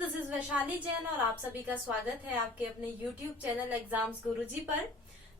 This is Vaishali Jain और आप सभी का स्वागत है आपके अपने यूट्यूब चैनल एग्जाम्स गुरुजी पर।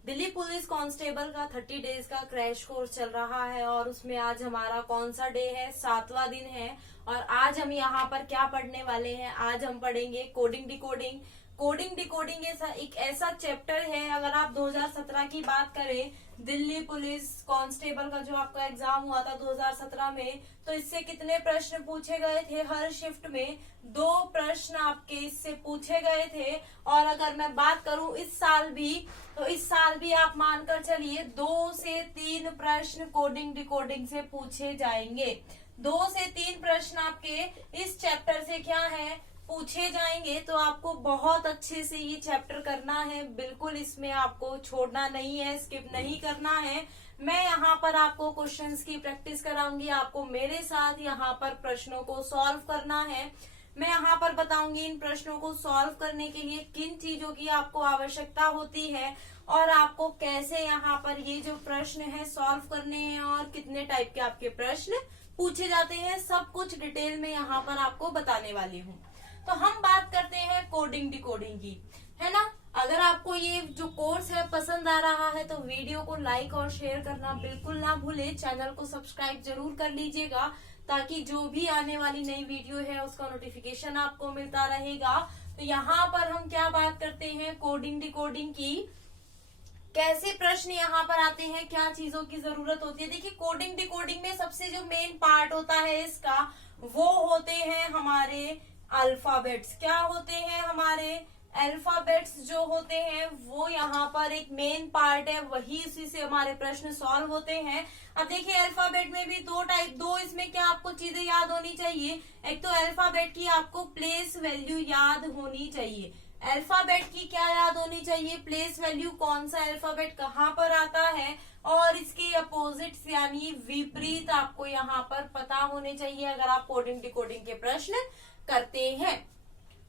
दिल्ली पुलिस कांस्टेबल का 30 डेज का क्रैश कोर्स चल रहा है और उसमें आज हमारा कौन सा डे है, 7वां दिन है। और आज हम यहाँ पर क्या पढ़ने वाले हैं, आज हम पढ़ेंगे कोडिंग डिकोडिंग। कोडिंग डिकोडिंग एक ऐसा चैप्टर है, अगर आप 2017 की बात करें, दिल्ली पुलिस कांस्टेबल का जो आपका एग्जाम हुआ था 2017 में, तो इससे कितने प्रश्न पूछे गए थे? हर शिफ्ट में 2 प्रश्न आपके इससे पूछे गए थे। और अगर मैं बात करूं इस साल भी, तो इस साल भी आप मानकर चलिए 2 से 3 प्रश्न कोडिंग डिकोडिंग से पूछे जाएंगे। 2 से 3 प्रश्न आपके इस चैप्टर से क्या है, पूछे जाएंगे। तो आपको बहुत अच्छे से ये चैप्टर करना है, बिल्कुल इसमें आपको छोड़ना नहीं है, स्किप नहीं करना है। मैं यहाँ पर आपको क्वेश्चंस की प्रैक्टिस कराऊंगी, आपको मेरे साथ यहाँ पर प्रश्नों को सॉल्व करना है। मैं यहाँ पर बताऊंगी इन प्रश्नों को सॉल्व करने के लिए किन चीजों की आपको आवश्यकता होती है और आपको कैसे यहाँ पर ये जो प्रश्न है सॉल्व करने हैं और कितने टाइप के आपके प्रश्न पूछे जाते हैं, सब कुछ डिटेल में यहाँ पर आपको बताने वाली हूँ। तो हम बात करते हैं कोडिंग डिकोडिंग की, है ना। अगर आपको ये जो कोर्स है पसंद आ रहा है तो वीडियो को लाइक और शेयर करना बिल्कुल ना भूले, चैनल को सब्सक्राइब जरूर कर लीजिएगा ताकि जो भी आने वाली नई वीडियो है उसका नोटिफिकेशन आपको मिलता रहेगा। तो यहाँ पर हम क्या बात करते हैं कोडिंग डिकोडिंग की, कैसे प्रश्न यहाँ पर आते हैं, क्या चीजों की जरूरत होती है। देखिए कोडिंग डिकोडिंग में सबसे जो मेन पार्ट होता है इसका, वो होते हैं हमारे अल्फाबेट्स। क्या होते हैं हमारे अल्फाबेट्स जो होते हैं, वो यहाँ पर एक मेन पार्ट है, वही उसी से हमारे प्रश्न सॉल्व होते हैं। अब देखिए अल्फाबेट में भी 2 इसमें क्या आपको चीजें याद होनी चाहिए। एक तो अल्फाबेट की आपको प्लेस वैल्यू याद होनी चाहिए। अल्फाबेट की क्या याद होनी चाहिए, प्लेस वैल्यू, कौन सा अल्फाबेट कहाँ पर आता है, और इसके अपोजिट्स यानी विपरीत आपको यहाँ पर पता होने चाहिए अगर आप कोडिंग डिकोडिंग के प्रश्न करते हैं।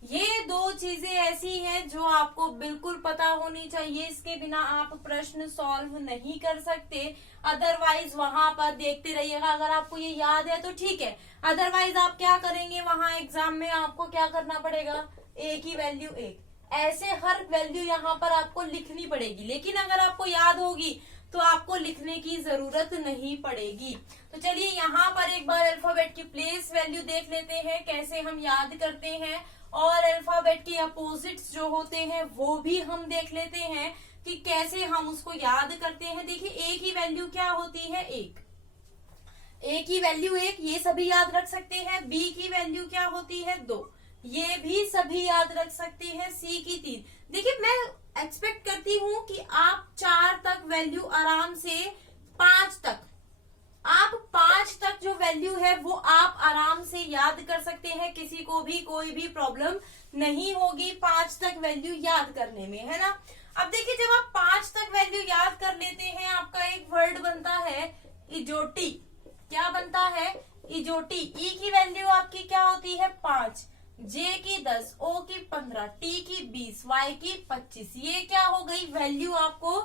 ये 2 चीजें ऐसी हैं जो आपको बिल्कुल पता होनी चाहिए, इसके बिना आप प्रश्न सॉल्व नहीं कर सकते। अदरवाइज वहां पर देखते रहिएगा, अगर आपको ये याद है तो ठीक है, अदरवाइज आप क्या करेंगे, वहां एग्जाम में आपको क्या करना पड़ेगा, एक ही वैल्यू एक, ऐसे हर वैल्यू यहाँ पर आपको लिखनी पड़ेगी। लेकिन अगर आपको याद होगी तो आपको लिखने की जरूरत नहीं पड़ेगी। तो चलिए यहाँ पर एक बार अल्फाबेट की प्लेस वैल्यू देख लेते हैं, कैसे हम याद करते हैं, और अल्फाबेट के अपोजिट्स जो होते हैं वो भी हम देख लेते हैं कि कैसे हम उसको याद करते हैं। देखिए एक ही वैल्यू क्या होती है, एक ही वैल्यू एक, ये सभी याद रख सकते हैं। बी की वैल्यू क्या होती है, 2, ये भी सभी याद रख सकते हैं। सी की 3। देखिए मैं एक्सपेक्ट करती हूँ कि आप 4 तक वैल्यू आराम से, 5 तक, आप 5 तक जो वैल्यू है वो आप आराम से याद कर सकते हैं, किसी को भी कोई भी प्रॉब्लम नहीं होगी 5 तक वैल्यू याद करने में, है ना। अब देखिए जब आप 5 तक वैल्यू याद कर लेते हैं, आपका एक वर्ड बनता है इजोटी। क्या बनता है, इजोटी। ई की वैल्यू आपकी क्या होती है, 5, जे की 10, ओ की 15, टी की 20, वाई की 25। ये क्या हो गई वैल्यू, आपको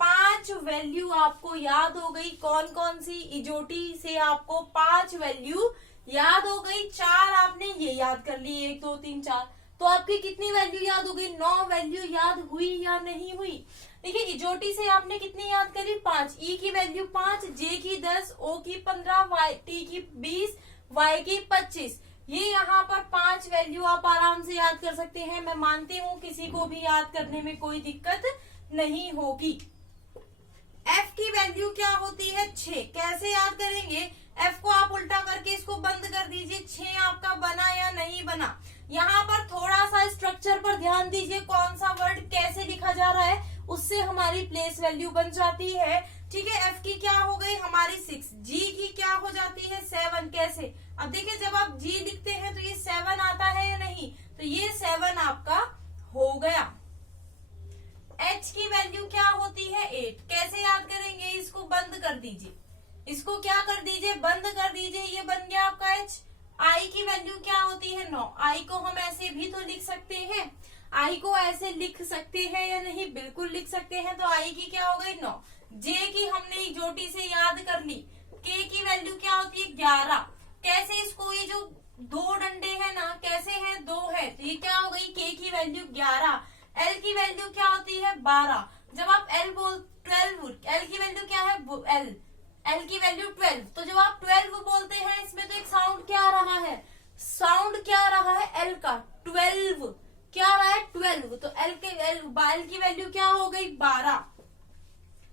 5 वैल्यू आपको याद हो गई। कौन कौन सी, इजोटी से आपको 5 वैल्यू याद हो गई। 4 आपने ये याद कर ली, 1 2 3 4, तो आपकी कितनी वैल्यू याद हो गई, 9 वैल्यू याद हुई या नहीं हुई। देखिए इजोटी से आपने कितनी याद करी, 5, ई की वैल्यू 5, जे की 10, ओ की 15, वाई टी की 20, वाई की 25। ये यहाँ पर 5 वैल्यू आप आराम से याद कर सकते हैं। मैं मानती हूँ किसी को भी याद करने में कोई दिक्कत नहीं होगी। एफ की वैल्यू क्या होती है, 6। कैसे याद करेंगे, एफ को आप उल्टा करके इसको बंद कर दीजिए, 6 आपका बना या नहीं बना। यहाँ पर थोड़ा सा स्ट्रक्चर पर ध्यान दीजिए, कौन सा वर्ड कैसे लिखा जा रहा है, उससे हमारी प्लेस वैल्यू बन जाती है। ठीक है, एफ की क्या हो गई हमारी 6, जी की क्या हो जाती है 7। कैसे, अब देखिए जब आप जी लिखते हैं तो ये 7 आता है या नहीं, तो ये 7 आपका हो गया। एच की वैल्यू क्या होती है, 8। कैसे याद करेंगे, इसको बंद कर दीजिए, इसको क्या कर दीजिए, बंद कर दीजिए, ये बन गया आपका एच। आई की वैल्यू क्या होती है, 9। आई को हम ऐसे भी तो लिख सकते हैं, आई को ऐसे लिख सकते हैं या नहीं, बिल्कुल लिख सकते हैं। तो आई की क्या हो गई, 9। जे की हमने इजोटी से याद कर ली। के की वैल्यू क्या होती है, 11। कैसे, इसको ये जो 2 डंडे हैं ना, कैसे हैं, 2 है, वैल्यू 11, एल की वैल्यू क्या होती है 12। जब आप एल बोल 12, एल की वैल्यू क्या है एल की वैल्यू 12, तो जब आप 12 बोलते हैं इसमें तो एक साउंड क्या आ रहा है, साउंड क्या आ रहा है एल का 12, क्या आ रहा है 12, तो एल की वैल्यू क्या हो गई 12।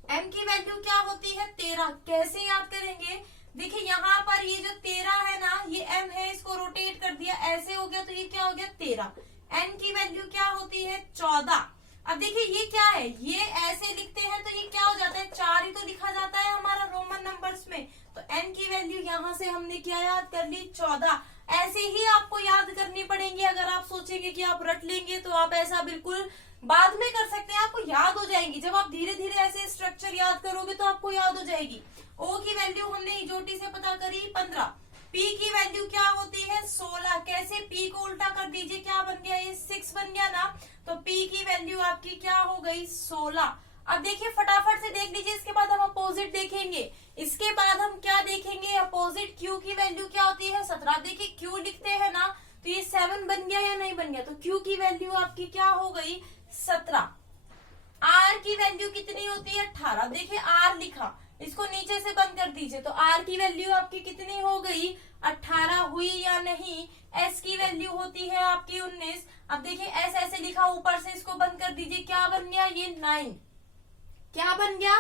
एम की वैल्यू क्या होती है 13। कैसे याद करेंगे, देखिए यहाँ पर ये जो 13 है ना, ये एम है, इसको रोटेट कर दिया ऐसे हो गया, तो ये क्या हो गया 13। एन की वैल्यू क्या होती है 14। अब देखिए ये क्या है, ये ऐसे लिखते हैं तो ये क्या हो जाता है 4 ही तो लिखा जाता है हमारा रोमन नंबर्स में, तो एन की वैल्यू यहाँ से हमने क्या याद कर ली 14। ऐसे ही आपको याद करनी पड़ेंगे, अगर आप सोचेंगे कि आप रट लेंगे तो आप ऐसा बिल्कुल बाद में कर सकते हैं, आपको याद हो जाएंगी। जब आप धीरे धीरे ऐसे स्ट्रक्चर याद करोगे तो आपको याद हो जाएगी। ओ की वैल्यू हमने इजोटी से पता करी 15। पी की वैल्यू क्या होती है 16। कैसे, पी को उल्टा कर दीजिए, क्या बन गया ये 6 बन गया ना, तो पी की वैल्यू आपकी क्या हो गई 16। अब देखिए फटाफट से देख लीजिए, इसके बाद हम अपोजिट देखेंगे। इसके बाद हम क्या देखेंगे अपोजिट, क्यू की वैल्यू क्या होती है 17। देखिए क्यू लिखते हैं ना, तो ये 7 बन गया या नहीं बन गया, तो क्यू की वैल्यू आपकी क्या हो गई 17। आर की वैल्यू कितनी होती है 18। देखिए आर लिखा, इसको नीचे से बंद कर दीजिए, तो आर की वैल्यू आपकी कितनी हो गई 18 हुई या नहीं। एस की वैल्यू होती है आपकी 19। अब देखिए एस ऐसे लिखा, ऊपर से इसको बंद कर दीजिए, क्या बन गया ये 9, क्या बन गया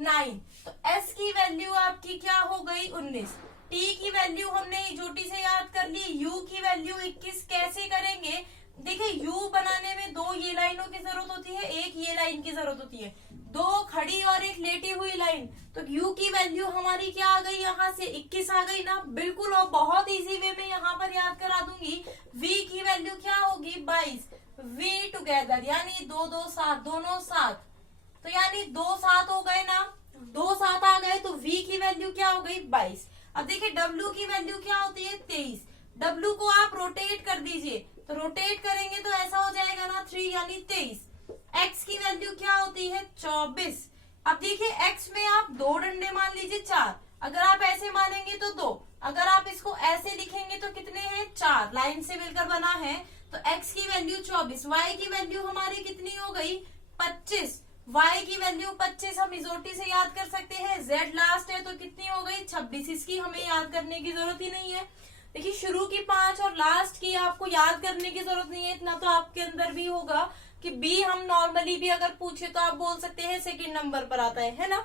9। तो एस की वैल्यू आपकी क्या हो गई 19। टी की वैल्यू हमने इजोटी से याद कर ली। यू की वैल्यू 21। कैसे करेंगे, देखिए यू बनाने में 2 ये लाइनों की जरूरत होती है, एक ये लाइन की जरूरत होती है, 2 खड़ी और एक लेटी हुई लाइन, तो यू की वैल्यू हमारी क्या आ गई यहाँ से 21 आ गई ना, बिल्कुल। और बहुत इजी वे में यहाँ पर याद करा दूंगी। वी की वैल्यू क्या होगी 22। वी टुगेदर यानी 2 2 7, दोनों 7, तो यानी 2 7 हो गए ना, 2 7 आ गए, तो वी की वैल्यू क्या हो गई 22। अब देखिए डब्ल्यू की वैल्यू क्या होती है 23। डब्ल्यू को आप रोटेट कर दीजिए, तो रोटेट करेंगे तो ऐसा हो जाएगा ना 3 यानी 23। एक्स की वैल्यू क्या होती है 24। अब देखिए एक्स में आप 2 डंडे मान लीजिए 4, अगर आप ऐसे मानेंगे तो 2, अगर आप इसको ऐसे लिखेंगे तो कितने हैं 4, लाइन से मिलकर बना है, तो एक्स की वैल्यू 24। वाई की वैल्यू हमारी कितनी हो गई 25। y की वैल्यू 25 हम इजोटी से याद कर सकते हैं, z लास्ट है तो कितनी हो गई 26। इसकी हमें याद करने की जरूरत ही नहीं है। देखिए शुरू की 5 और लास्ट की आपको याद करने की जरूरत नहीं है, इतना तो आपके अंदर भी होगा कि b हम नॉर्मली भी अगर पूछे तो आप बोल सकते हैं सेकंड नंबर पर आता है ना।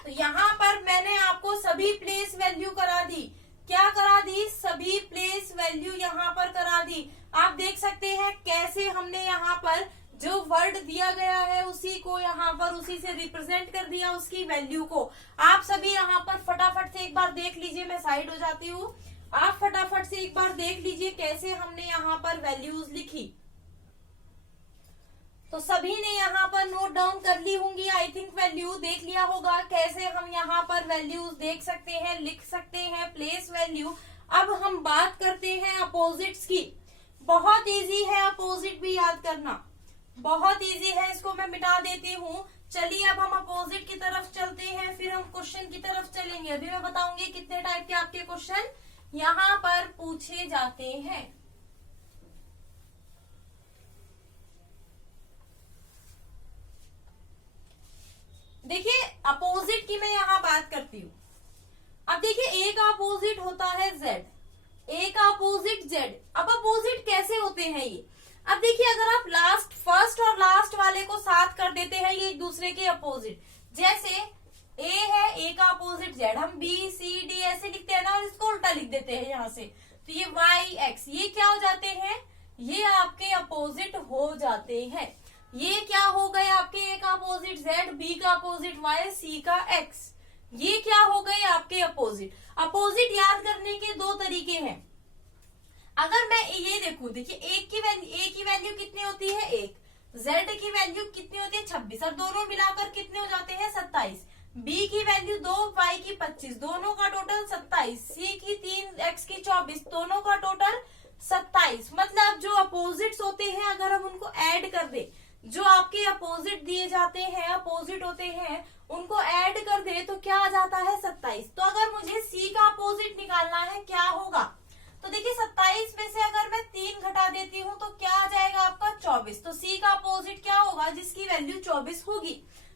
तो यहाँ पर मैंने आपको सभी प्लेस वैल्यू करा दी, क्या करा दी, सभी प्लेस वैल्यू यहाँ पर करा दी। आप देख सकते हैं कैसे हमने यहाँ पर जो वर्ड दिया गया है उसी को यहाँ पर उसी से रिप्रेजेंट कर दिया, उसकी वैल्यू को। आप सभी यहाँ पर फटाफट से एक बार देख लीजिए, मैं साइड हो जाती हूँ, आप फटाफट से एक बार देख लीजिए कैसे हमने यहाँ पर वैल्यूज लिखी। तो सभी ने यहाँ पर नोट डाउन कर ली होंगी, आई थिंक वैल्यू देख लिया होगा कैसे हम यहाँ पर वैल्यूज देख सकते हैं, लिख सकते हैं, प्लेस वैल्यू। अब हम बात करते हैं अपोजिट्स की। बहुत इजी है अपोजिट भी याद करना, बहुत इजी है, इसको मैं मिटा देती हूँ। चलिए अब हम अपोजिट की तरफ चलते हैं, फिर हम क्वेश्चन की तरफ चलेंगे। अभी मैं बताऊंगी कितने टाइप के आपके क्वेश्चन यहाँ पर पूछे जाते हैं। देखिए अपोजिट की मैं यहाँ बात करती हूँ। अब देखिए ए का अपोजिट होता है जेड, ए का अपोजिट जेड। अब अपोजिट कैसे होते हैं ये, अब देखिए अगर आप लास्ट फर्स्ट और लास्ट वाले को साथ कर देते हैं ये एक दूसरे के अपोजिट, जैसे ए है, ए का अपोजिट जेड, हम बी सी डी ऐसे लिखते हैं ना, और इसको उल्टा लिख देते हैं यहाँ से, तो ये वाई एक्स, ये क्या हो जाते हैं, ये आपके अपोजिट हो जाते हैं। ये क्या हो गए आपके, ए का अपोजिट जेड, बी का अपोजिट वाई, सी का एक्स, ये क्या हो गए आपके अपोजिट। अपोजिट याद करने के 2 तरीके हैं। अगर मैं ये देखूं, देखिए ए की वैल्यू कितनी होती है 1, जेड की वैल्यू कितनी होती है 26, और दोनों मिलाकर कितने हो जाते हैं 27। बी की वैल्यू 2, वाई की 25, दोनों का टोटल 27। सी की 3, एक्स की 24, दोनों का टोटल 27। मतलब जो अपोजिट्स होते हैं अगर हम उनको ऐड कर दे, जो आपके अपोजिट दिए जाते हैं, अपोजिट होते हैं, उनको ऐड कर दे तो क्या आ जाता है 27। तो अगर मुझे सी का अपोजिट निकालना है क्या होगा, तो देखिए 27 में से अगर मैं 3 घटा देती हूँ तो क्या आ जाएगा 24 होगी।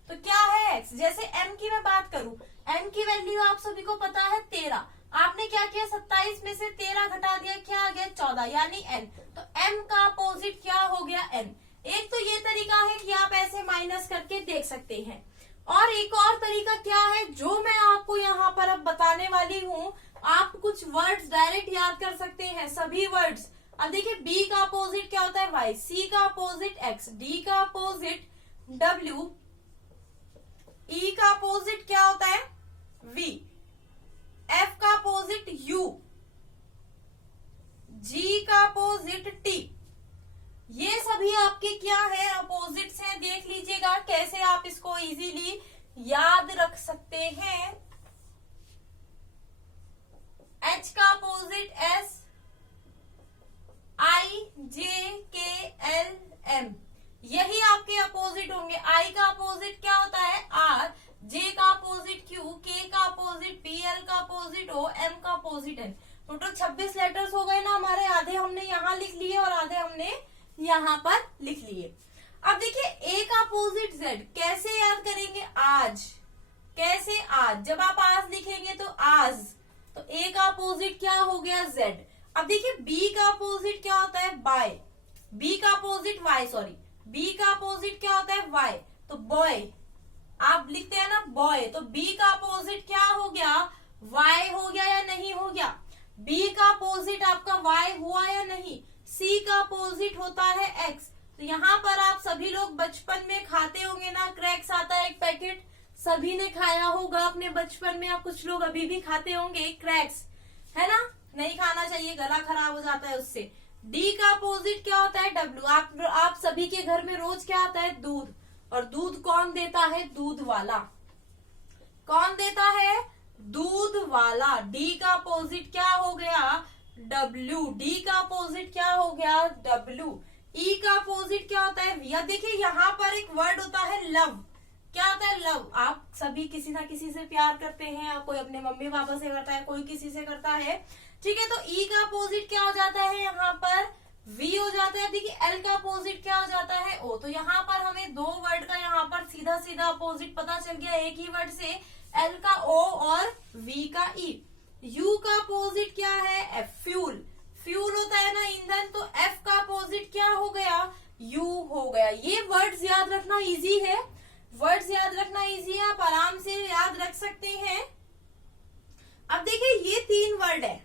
तो क्या है x, जैसे m की मैं बात करूं, m की वैल्यू आप सभी को पता है 13, आपने क्या किया 27 में से 13 घटा दिया, क्या आ गया 14 यानी n। तो m का अपोजिट क्या हो गया n। एक तो ये तरीका है कि आप ऐसे माइनस करके देख सकते हैं, और एक और तरीका क्या है जो मैं आपको यहाँ पर अब बताने वाली हूँ, आप कुछ वर्ड्स डायरेक्ट याद कर सकते हैं, सभी वर्ड्स। अब देखिए b का अपोजिट क्या होता है y, c का अपोजिट x, d का अपोजिट w, e का अपोजिट क्या होता है v, f का अपोजिट u, g का अपोजिट t। ये सभी आपके क्या है अपोजिट्स हैं, देख लीजिएगा कैसे आप इसको इजीली याद रख सकते हैं। H का opposite S, I, J, K, L, M, यही आपके अपोजिट होंगे। I का अपोजिट क्या होता है R, J का अपोजिट Q, K का अपोजिट P, L का अपोजिट O, M का अपोजिट N। टोटल 26 लेटर्स हो गए ना हमारे, आधे हमने यहाँ लिख लिए और आधे हमने यहाँ पर लिख लिए। अब देखिए A का अपोजिट Z कैसे याद करेंगे, आज, कैसे आज, जब आप आज लिखेंगे तो आज, तो A का अपोजिट क्या हो गया Z। अब देखिए B का अपोजिट क्या होता है बाय, B का अपोजिट Y, सॉरी B का अपोजिट क्या होता है Y, तो बॉय, आप लिखते हैं ना बॉय, तो B का अपोजिट क्या हो गया Y हो गया या नहीं हो गया, B का अपोजिट आपका Y हुआ या नहीं, C का अपोजिट होता है X। तो यहाँ पर आप सभी लोग बचपन में खाते होंगे ना, क्रैक्स आता है एक पैकेट, सभी ने खाया होगा अपने बचपन में, आप कुछ लोग अभी भी खाते होंगे क्रैक्स, है ना, नहीं खाना चाहिए, गला खराब हो जाता है उससे। D का अपोजिट क्या होता है W, आप सभी के घर में रोज क्या आता है दूध, और दूध कौन देता है, दूध वाला, कौन देता है दूध वाला। D का अपोजिट क्या हो गया W, D का अपोजिट क्या हो गया W, E का अपोजिट क्या होता है V। अब देखिए यहाँ पर एक वर्ड होता है लव, क्या होता है लव, आप सभी किसी ना किसी से प्यार करते हैं, कोई अपने मम्मी पापा से करता है, कोई किसी से करता है, ठीक है। तो E का अपोजिट क्या हो जाता है यहाँ पर V हो जाता है। देखिए L का अपोजिट क्या हो जाता है O। तो यहाँ पर हमें दो वर्ड का यहाँ पर सीधा सीधा अपोजिट पता चल गया एक ही वर्ड से, L का O और V का E। U का अपोजिट क्या है F, फ्यूल, फ्यूल होता है ना ईंधन, तो F का अपोजिट क्या हो गया U हो गया। ये वर्ड्स याद रखना इजी है, वर्ड्स याद रखना इजी है, आप आराम से याद रख सकते हैं। अब देखिए ये 3 वर्ड है,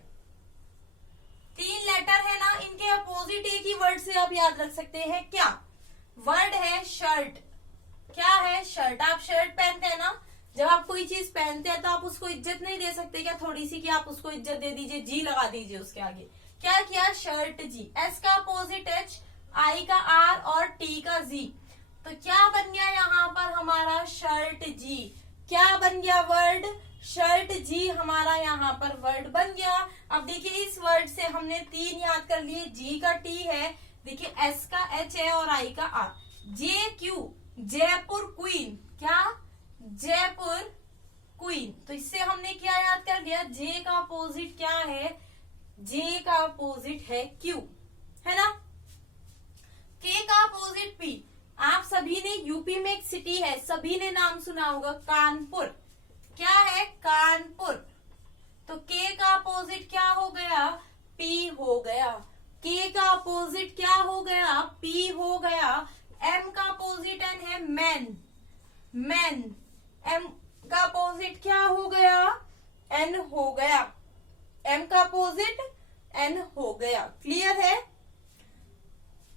3 लेटर है ना, इनके अपोजिट एक ही वर्ड से आप याद रख सकते हैं। क्या वर्ड है शर्ट, क्या है शर्ट, आप शर्ट पहनते हैं ना, जब आप कोई चीज पहनते हैं तो आप उसको इज्जत नहीं दे सकते क्या, थोड़ी सी कि आप उसको इज्जत दे दीजिए, जी लगा दीजिए उसके आगे, क्या किया शर्ट जी। S का अपोजिट H, I का R और T का Z, तो क्या बन गया यहाँ पर हमारा शर्ट जी, क्या बन गया वर्ड शर्ट जी, हमारा यहाँ पर वर्ड बन गया। अब देखिए इस वर्ड से हमने 3 याद कर लिए, G का T है, देखिए S का H है और I का R, JQ जयपुर क्वीन, क्या जयपुर क्वीन, तो इससे हमने क्या याद कर लिया, J का अपोजिट क्या है, J का अपोजिट है Q, है ना। K का अपोजिट P, आप सभी ने यूपी में एक सिटी है, सभी ने नाम सुना होगा कानपुर, क्या है कानपुर, तो K का अपोजिट क्या हो गया P हो गया, K का अपोजिट क्या हो गया P हो गया। M का अपोजिट N है मैन, मैन, M का अपोजिट क्या हो गया N हो गया, M का अपोजिट N हो गया। क्लियर है,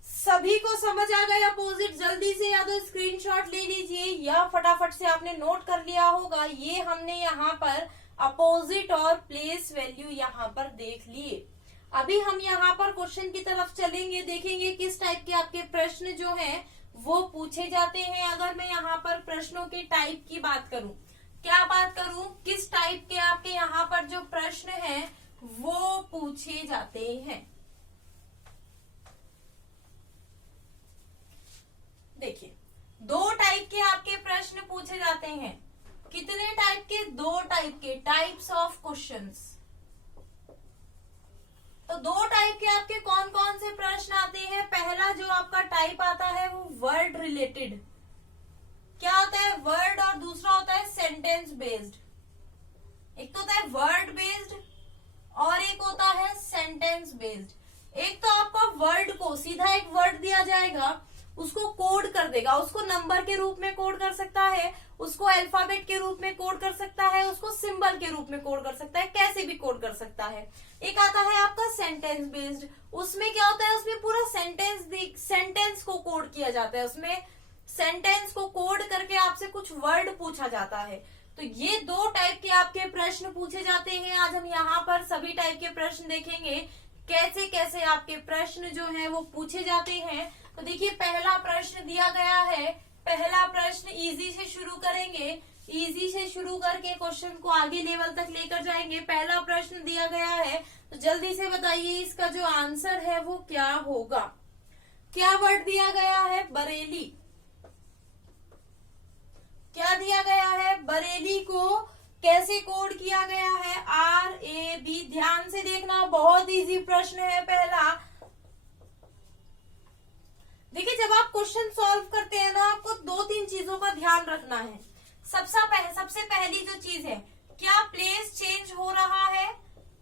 सभी को समझ आ गया अपोजिट, जल्दी से या तो स्क्रीनशॉट ले लीजिए या फटाफट से आपने नोट कर लिया होगा। ये हमने यहाँ पर अपोजिट और प्लेस वैल्यू यहाँ पर देख लिए। अभी हम यहाँ पर क्वेश्चन की तरफ चलेंगे, देखेंगे किस टाइप के आपके प्रश्न जो हैं वो पूछे जाते हैं। अगर मैं यहाँ पर प्रश्नों के टाइप की बात करूं, क्या बात करूं, किस टाइप के आपके यहाँ पर जो प्रश्न हैं वो पूछे जाते हैं। देखिए 2 टाइप के आपके प्रश्न पूछे जाते हैं। कितने टाइप के, 2 टाइप के, टाइप्स ऑफ क्वेश्चंस। तो 2 टाइप के आपके कौन कौन से प्रश्न आते हैं। पहला जो आपका टाइप आता है वो वर्ड रिलेटेड, क्या होता है वर्ड और दूसरा होता है सेंटेंस बेस्ड। एक तो होता है वर्ड बेस्ड और एक होता है सेंटेंस बेस्ड। एक तो आपका वर्ड को सीधा एक वर्ड दिया जाएगा, उसको कोड कर देगा, उसको नंबर के रूप में कोड कर सकता है, उसको अल्फाबेट के रूप में कोड कर सकता है, उसको सिंबल के रूप में कोड कर सकता है, कैसे भी कोड कर सकता है। एक आता है आपका सेंटेंस बेस्ड, उसमें क्या होता है, उसमें पूरा सेंटेंस को कोड किया जाता है, उसमें सेंटेंस को कोड करके आपसे कुछ वर्ड पूछा जाता है। तो ये दो टाइप के आपके प्रश्न पूछे जाते हैं। आज हम यहाँ पर सभी टाइप के प्रश्न देखेंगे, कैसे कैसे आपके प्रश्न जो हैं वो पूछे जाते हैं। तो देखिए पहला प्रश्न दिया गया है, पहला प्रश्न इजी से शुरू करेंगे, इजी से शुरू करके क्वेश्चन को आगे लेवल तक लेकर जाएंगे। पहला प्रश्न दिया गया है, तो जल्दी से बताइए इसका जो आंसर है वो क्या होगा। क्या वर्ड दिया गया है, बरेली। क्या दिया गया है, बरेली को कैसे कोड किया गया है, RAB। ध्यान से देखना, बहुत इजी प्रश्न है पहला। देखिए जब आप क्वेश्चन सॉल्व करते हैं ना, आपको दो तीन चीजों का ध्यान रखना है। सबसे पहली जो चीज है, क्या प्लेस चेंज हो रहा है,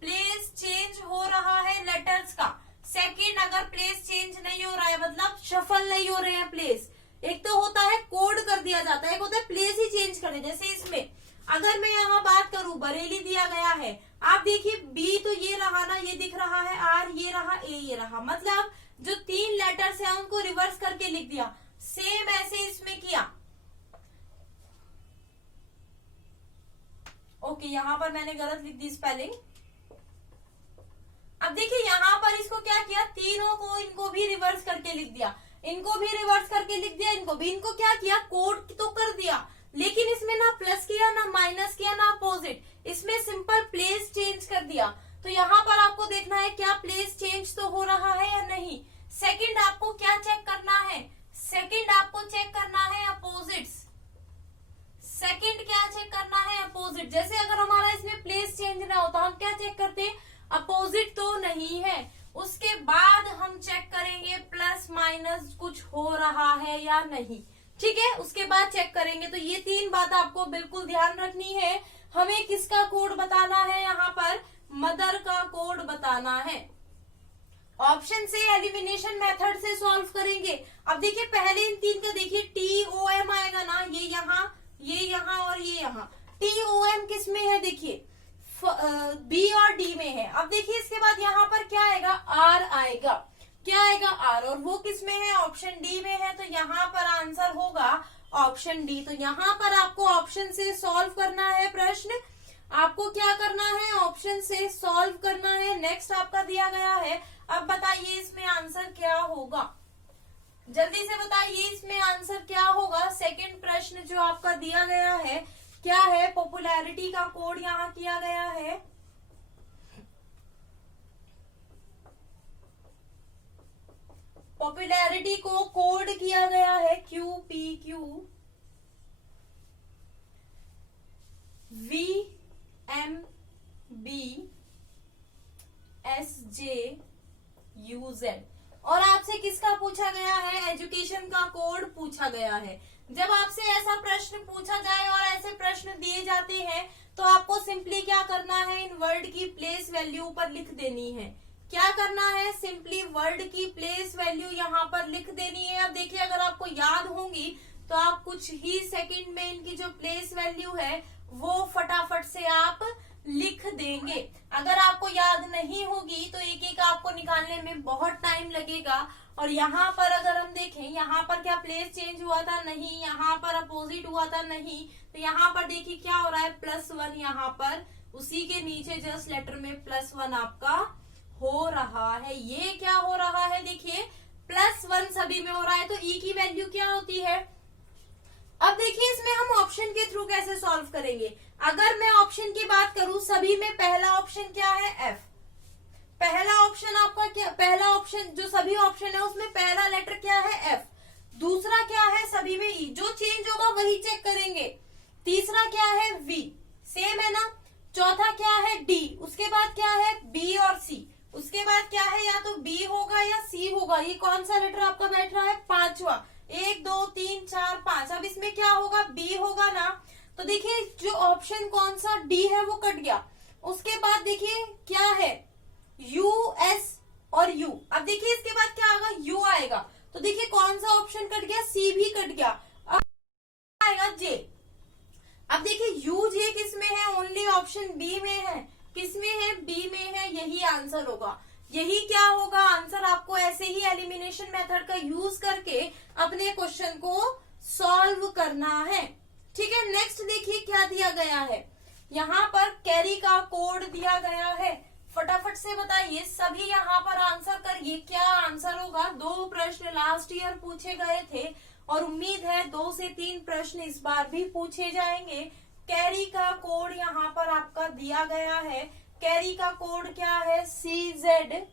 प्लेस चेंज हो रहा है लेटर्स का। सेकंड, अगर प्लेस चेंज नहीं हो रहा है मतलब शफल नहीं हो रहे हैं प्लेस। एक तो होता है कोड कर दिया जाता है, एक होता है प्लेस ही चेंज कर दे। जैसे इसमें अगर मैं यहाँ बात करूं, बरेली दिया गया है, आप देखिए बी तो ये रहा ना, ये दिख रहा है, आर ये रहा, ए ये रहा, मतलब जो तीन लेटर्स हैं उनको रिवर्स करके लिख दिया। सेम ऐसे इसमें किया। ओके, यहाँ पर मैंने गलत लिख दी स्पेलिंग। अब देखिए यहाँ पर इसको क्या किया, तीनों को इनको भी रिवर्स करके लिख दिया, इनको भी रिवर्स करके लिख दिया, इनको भी। इनको क्या किया, कोड तो कर दिया, लेकिन इसमें ना प्लस किया ना माइनस किया ना अपोजिट, इसमें सिंपल प्लेस चेंज कर दिया। तो यहाँ पर आपको देखना है क्या प्लेस चेंज तो हो रहा है या नहीं। सेकंड आपको क्या चेक करना है, सेकंड आपको चेक करना है अपोजिट्स। सेकंड क्या चेक करना है, अपोजिट। जैसे अगर हमारा इसमें प्लेस चेंज ना होता, हम क्या चेक करते, अपोजिट तो नहीं है। उसके बाद हम चेक करेंगे प्लस माइनस कुछ हो रहा है या नहीं, ठीक है, उसके बाद चेक करेंगे। तो ये तीन बात आपको बिल्कुल ध्यान रखनी है। हमें किसका कोड बताना है, यहाँ पर मदर का कोड बताना है। ऑप्शन से एलिमिनेशन मेथड से सॉल्व करेंगे। अब देखिए पहले इन तीन का देखिए, TOM आएगा ना, ये यहाँ और ये यहाँ। TOM किस में है, देखिए B और D में है। अब देखिए इसके बाद यहाँ पर क्या आएगा, R आएगा। क्या आएगा, R, और वो किस में है, ऑप्शन D में है। तो यहाँ पर आंसर होगा ऑप्शन D। तो यहाँ पर आपको ऑप्शन से सॉल्व करना है प्रश्न, आपको क्या करना है, ऑप्शन से सॉल्व करना है। नेक्स्ट आपका दिया गया है, अब बताइए इसमें आंसर क्या होगा, जल्दी से बताइए इसमें आंसर क्या होगा। सेकंड प्रश्न जो आपका दिया गया है क्या है, पॉपुलैरिटी का कोड यहाँ किया गया है। पॉपुलैरिटी को कोड किया गया है QPQ VMB SJUZ। और आपसे किसका पूछा गया है, एजुकेशन का कोड पूछा गया है। जब आपसे ऐसा प्रश्न पूछा जाए और ऐसे प्रश्न दिए जाते हैं तो आपको सिंपली क्या करना है, इन वर्ड की प्लेस वैल्यू पर लिख देनी है। क्या करना है, सिंपली वर्ड की प्लेस वैल्यू यहाँ पर लिख देनी है। अब देखिए अगर आपको याद होंगी तो आप कुछ ही सेकंड में इनकी जो प्लेस वैल्यू है वो फटाफट से आप लिख देंगे। अगर आपको याद नहीं होगी तो एक एक आपको निकालने में बहुत टाइम लगेगा। और यहाँ पर अगर हम देखें, यहाँ पर क्या प्लेस चेंज हुआ था, नहीं, यहाँ पर अपोजिट हुआ था, नहीं। तो यहाँ पर देखिए क्या हो रहा है, +1 यहाँ पर, उसी के नीचे जस्ट लेटर में +1 आपका हो रहा है। ये क्या हो रहा है, देखिए +1 सभी में हो रहा है। तो ई की वैल्यू क्या होती है। अब देखिए इसमें हम ऑप्शन के थ्रू कैसे सॉल्व करेंगे। अगर मैं ऑप्शन की बात करूं, सभी में पहला ऑप्शन क्या है, F। पहला ऑप्शन आपका क्या, पहला ऑप्शन जो सभी ऑप्शन है उसमें पहला लेटर क्या है, F। दूसरा क्या है, सभी में E, जो चेंज होगा वही चेक करेंगे। तीसरा क्या है, V, सेम है ना। चौथा क्या है, D। उसके बाद क्या है, B और C। उसके बाद क्या है, या तो B होगा या C होगा। ये कौन सा लेटर आपका बैठ रहा है, पांचवा। 1 2 3 4 5। अब इसमें क्या होगा, बी होगा ना। तो देखिए जो ऑप्शन कौन सा डी है वो कट गया। उसके बाद देखिए क्या है, यू एस और यू। अब देखिए इसके बाद क्या आएगा, यू आएगा। तो देखिए कौन सा ऑप्शन कट गया, सी भी कट गया। अब आएगा जे। अब देखिए यू जे किस में है, ओनली ऑप्शन बी में है। किस में है, बी में है। यही आंसर होगा। यही क्या होगा आंसर। आपको ऐसे ही एलिमिनेशन मेथड का यूज करके अपने क्वेश्चन को सॉल्व करना है। ठीक है, नेक्स्ट देखिए क्या दिया गया है। यहाँ पर कैरी का कोड दिया गया है। फटाफट से बताइए, सभी यहाँ पर आंसर करिए, क्या आंसर होगा। 2 प्रश्न लास्ट ईयर पूछे गए थे और उम्मीद है 2 से 3 प्रश्न इस बार भी पूछे जाएंगे। कैरी का कोड यहाँ पर आपका दिया गया है। कैरी का कोड क्या है, XZIIB।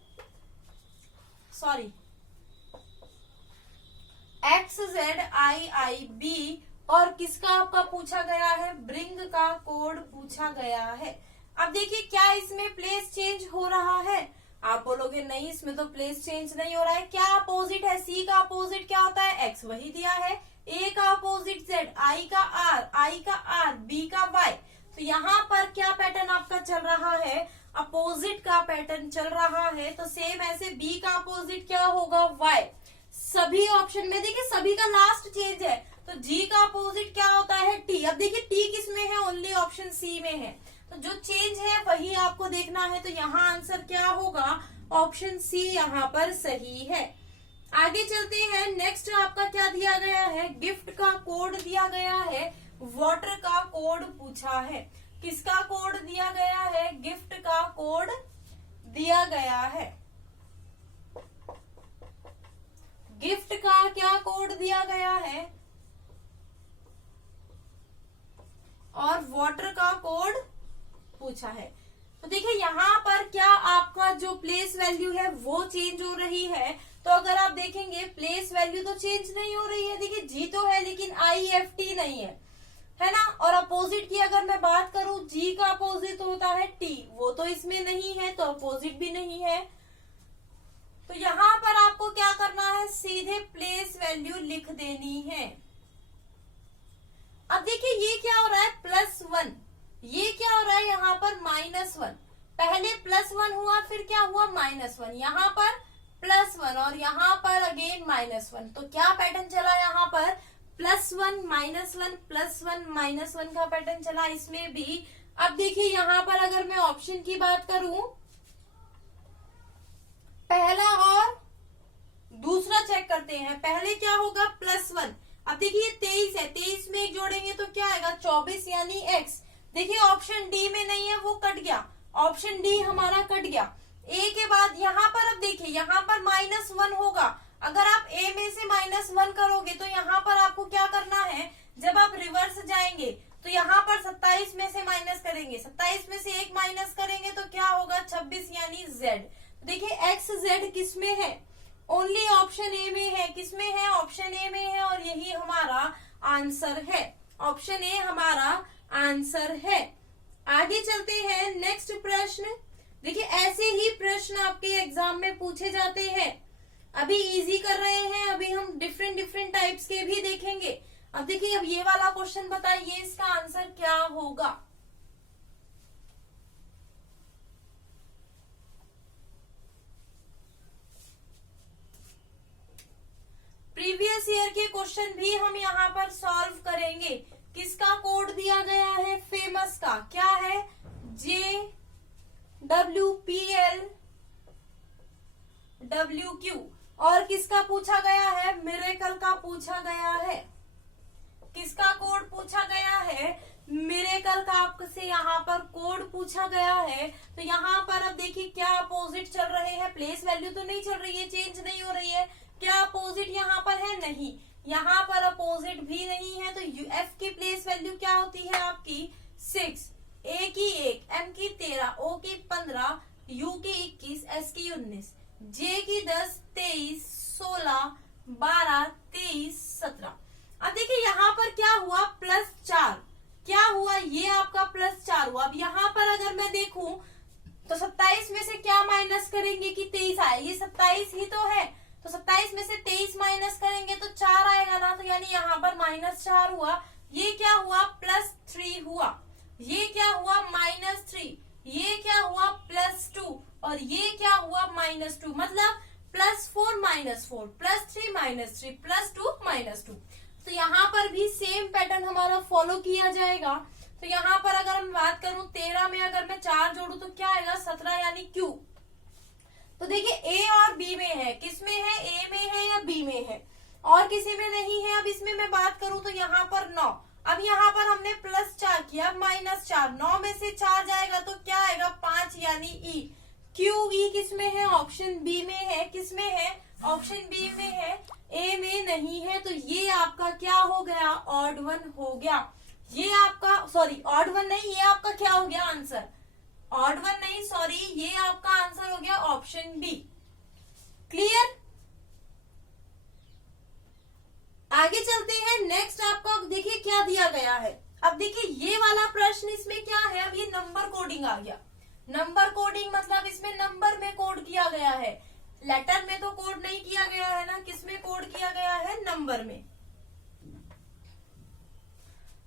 और किसका आपका पूछा गया है, ब्रिंग का कोड पूछा गया है। अब देखिए क्या इसमें प्लेस चेंज हो रहा है। आप बोलोगे नहीं इसमें तो प्लेस चेंज नहीं हो रहा है। क्या अपोजिट है, सी का अपोजिट क्या होता है, एक्स वही दिया है। ए का अपोजिट जेड, आई का आर, बी का वाई। तो यहाँ पर क्या पैटर्न आपका चल रहा है, अपोजिट का पैटर्न चल रहा है। तो सेम ऐसे बी का अपोजिट क्या होगा, वाई। सभी ऑप्शन में देखिए सभी का लास्ट चेंज है। तो जी का अपोजिट क्या होता है, टी। अब देखिए टी किस में है, ओनली ऑप्शन सी में है। तो जो चेंज है वही आपको देखना है। तो यहाँ आंसर क्या होगा, ऑप्शन सी यहाँ पर सही है। आगे चलते हैं, नेक्स्ट आपका क्या दिया गया है, गिफ्ट का कोड दिया गया है, वाटर का कोड पूछा है। किसका कोड दिया गया है, गिफ्ट का कोड दिया गया है। गिफ्ट का क्या कोड दिया गया है और वाटर का कोड पूछा है। तो देखिए यहाँ पर क्या आपका जो प्लेस वैल्यू है वो चेंज हो रही है। तो अगर आप देखेंगे प्लेस वैल्यू तो चेंज नहीं हो रही है। देखिए जी तो है लेकिन IFT नहीं है ना। और अपोजिट की अगर मैं बात करूं, जी का अपोजिट होता है टी, वो तो इसमें नहीं है तो अपोजिट भी नहीं है। तो यहाँ पर आपको क्या करना है, सीधे प्लेस वैल्यू लिख देनी है। अब देखिए ये क्या हो रहा है, +1। ये क्या हो रहा है यहाँ पर, -1। पहले +1 हुआ, फिर क्या हुआ, -1। यहाँ पर +1 और यहाँ पर अगेन -1। तो क्या पैटर्न चला यहाँ पर, +1 -1 +1 -1 का पैटर्न चला इसमें भी। अब देखिए यहाँ पर अगर मैं ऑप्शन की बात करूं, पहला और दूसरा चेक करते हैं। पहले क्या होगा, +1। अब देखिए 23 है, 23 में एक जोड़ेंगे तो क्या आएगा, 24 यानी x। देखिए ऑप्शन डी में नहीं है, वो कट गया। ऑप्शन डी हमारा कट गया। ए के बाद यहाँ पर अब देखिए यहाँ पर -1 होगा। अगर आप ए में से -1 करोगे तो यहाँ पर आपको क्या करना है, जब आप रिवर्स जाएंगे तो यहाँ पर 27 में से माइनस करेंगे, 27 में से 1 माइनस करेंगे तो क्या होगा, 26 यानी z। देखिए XZ किस में है, ओनली ऑप्शन ए में है। किसमें है, ऑप्शन ए में है और यही हमारा आंसर है। ऑप्शन ए हमारा आंसर है। आगे चलते हैं, नेक्स्ट प्रश्न। देखिए ऐसे ही प्रश्न आपके एग्जाम में पूछे जाते हैं। अभी इजी कर रहे हैं, अभी हम डिफरेंट टाइप्स के भी देखेंगे। अब देखिए अब ये वाला क्वेश्चन बताइए, इसका आंसर क्या होगा। प्रीवियस ईयर के क्वेश्चन भी हम यहाँ पर सॉल्व करेंगे। किसका कोड दिया गया है, फेमस का क्या है, JWPLWQ। और किसका पूछा गया है, मिरेकल का पूछा गया है। किसका कोड पूछा गया है, मिरेकल का आपसे यहाँ पर कोड पूछा गया है। तो यहाँ पर अब देखिए क्या अपोजिट चल रहे हैं, प्लेस वैल्यू तो नहीं चल रही है, चेंज नहीं हो रही है। क्या अपोजिट यहाँ पर है, नहीं, यहाँ पर अपोजिट भी नहीं है। तो F की प्लेस वैल्यू क्या होती है आपकी 6, A की 1, M की 13, O की 15, U की 21, S की 19, J की 10, 23, 16, 12, 23, 17। अब देखिए यहाँ पर क्या हुआ, +4। क्या हुआ, ये आपका +4 हुआ। अब यहाँ पर अगर मैं देखूं तो 27 में से क्या माइनस करेंगे कि 23 आए, ये 27 ही तो है। तो 27 में से 23 माइनस करेंगे तो 4 आएगा ना, तो यानी यहाँ पर -4 हुआ। ये क्या हुआ +3 हुआ, ये क्या हुआ -3, ये क्या हुआ +2 और ये क्या हुआ -2, मतलब +4 -4 +3 -3 +2 -2। तो यहाँ पर भी सेम पैटर्न हमारा फॉलो किया जाएगा। तो यहाँ पर अगर हम बात करूं 13 में अगर मैं 4 जोड़ू तो क्या आएगा 17 यानी Q। तो देखिए ए और बी में है, किस में है, ए में है या बी में है, और किसी में नहीं है। अब इसमें मैं बात करूं तो यहाँ पर 9, अब यहाँ पर हमने +4 किया, -4, 9 में से 4 जाएगा तो क्या आएगा 5 यानी ई। क्यू ई किस में है, ऑप्शन बी में है, किस में है, ऑप्शन बी में है, ए में नहीं है। तो ये आपका क्या हो गया, ऑड वन हो गया। ये आपका सॉरी ऑड वन नहीं, ये आपका क्या हो गया आंसर, ऑड वन नहीं सॉरी, ये आपका आंसर हो गया ऑप्शन बी। क्लियर। आगे चलते हैं, नेक्स्ट आपका देखिए क्या दिया गया है। अब देखिए ये वाला प्रश्न, इसमें क्या है, अब ये नंबर कोडिंग आ गया। नंबर कोडिंग मतलब इसमें नंबर में कोड किया गया है, लेटर में तो कोड नहीं किया गया है ना, किसमें कोड किया गया है, नंबर में।